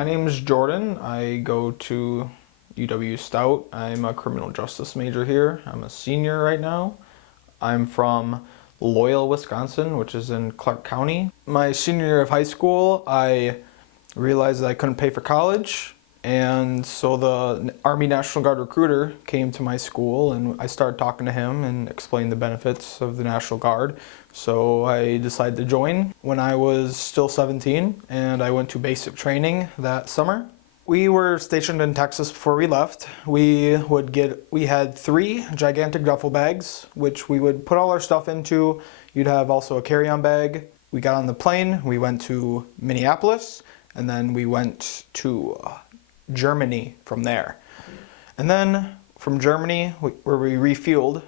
My name is Jordan. I go to UW-Stout. I'm a criminal justice major here. I'm a senior right now. I'm from Loyal, Wisconsin, which is in Clark County. My senior year of high school, I realized that I couldn't pay for college, and so the Army National Guard recruiter came to my school, and I started talking to him and explained the benefits of the National Guard. So I decided to join when I was still 17, and I went to basic training that summer. We were stationed in Texas before we left. We had 3 gigantic duffel bags, which we would put all our stuff into. You'd have also a carry-on bag. We got on the plane, we went to Minneapolis, and then we went to Germany from there. And then from Germany, where we refueled,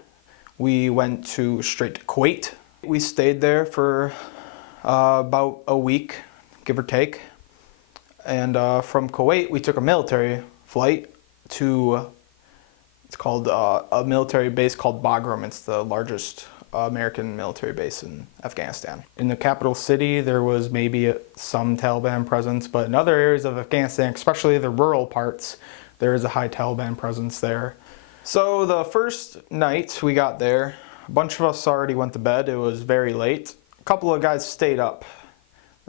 we went straight to Kuwait. We stayed there for about a week, give or take. And from Kuwait, we took a military flight to, it's called a military base called Bagram. It's the largest American military base in Afghanistan. In the capital city, there was maybe some Taliban presence, but in other areas of Afghanistan, especially the rural parts, there is a high Taliban presence there. So the first night we got there, a bunch of us already went to bed. It was very late. A couple of guys stayed up.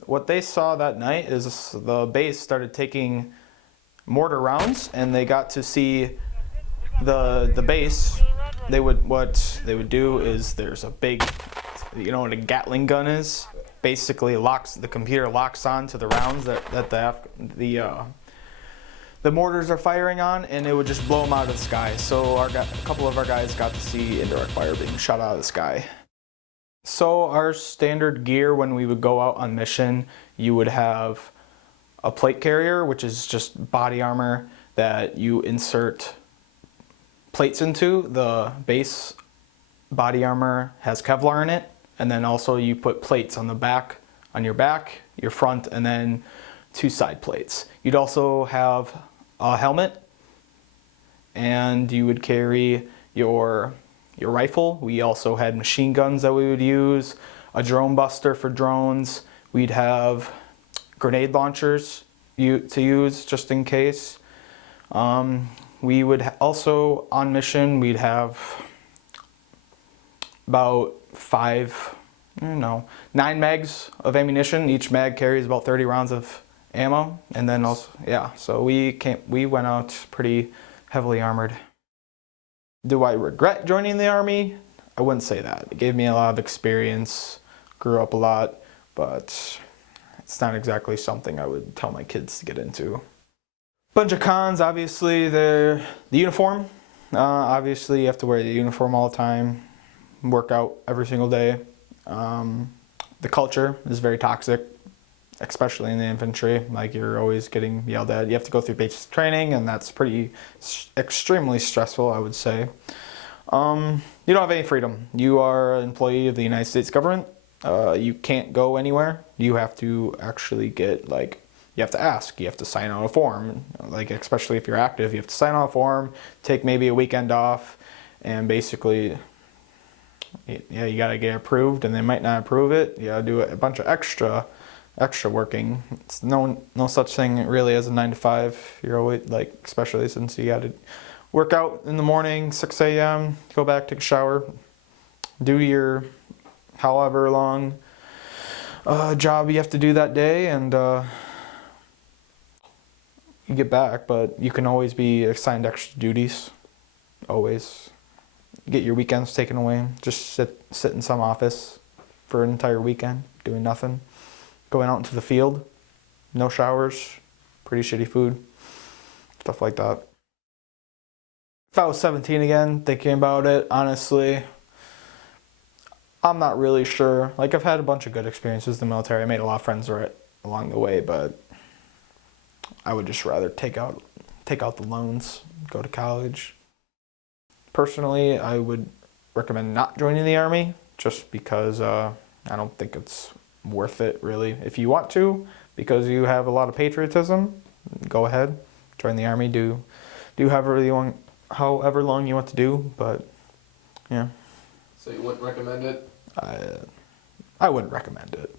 What they saw that night is the base started taking mortar rounds, and they got to see the base. What they would do is, there's a big, you know what a Gatling gun is? Basically the computer locks on to the rounds that the mortars are firing on, and it would just blow them out of the sky. So a couple of our guys got to see indirect fire being shot out of the sky. So our standard gear when we would go out on mission, you would have a plate carrier, which is just body armor that you insert plates into. The base body armor has Kevlar in it, and then also you put plates on the back, on your back, your front, and then 2 side plates. You'd also have a helmet, and you would carry your rifle. We also had machine guns that we would use, a drone buster for drones. We'd have grenade launchers to use just in case. We would also, on mission, we'd have about 9 mags of ammunition. Each mag carries about 30 rounds of ammo, and then also, yeah, so we went out pretty heavily armored. Do I regret joining the Army? I wouldn't say that. It gave me a lot of experience, grew up a lot, but it's not exactly something I would tell my kids to get into. Bunch of cons, obviously, the uniform. Obviously, you have to wear the uniform all the time, work out every single day. The culture is very toxic, especially in the infantry. Like, you're always getting yelled at. You have to go through basic training, and that's extremely stressful, I would say. You don't have any freedom. You are an employee of the United States government. You can't go anywhere. You have to actually you have to ask. You have to sign out a form. Like, especially if you're active, you have to sign out a form, take maybe a weekend off, and basically, yeah, you gotta get approved, and they might not approve it. You gotta do a bunch of extra working. It's no such thing really as a 9 to 5. You're always, especially since you gotta work out in the morning, 6 a.m., go back, take a shower, do your however long job you have to do that day, and you get back. But you can always be assigned extra duties, always. Get your weekends taken away, just sit in some office for an entire weekend doing nothing. Going out into the field, no showers, pretty shitty food, stuff like that. If I was 17 again, thinking about it, honestly, I'm not really sure. Like, I've had a bunch of good experiences in the military. I made a lot of friends along the way, but I would just rather take out the loans, go to college. Personally, I would recommend not joining the Army, just because I don't think it's worth it, really. If you want to, because you have a lot of patriotism, go ahead, join the Army, do however long you want to do, but yeah. So you wouldn't recommend it? I wouldn't recommend it.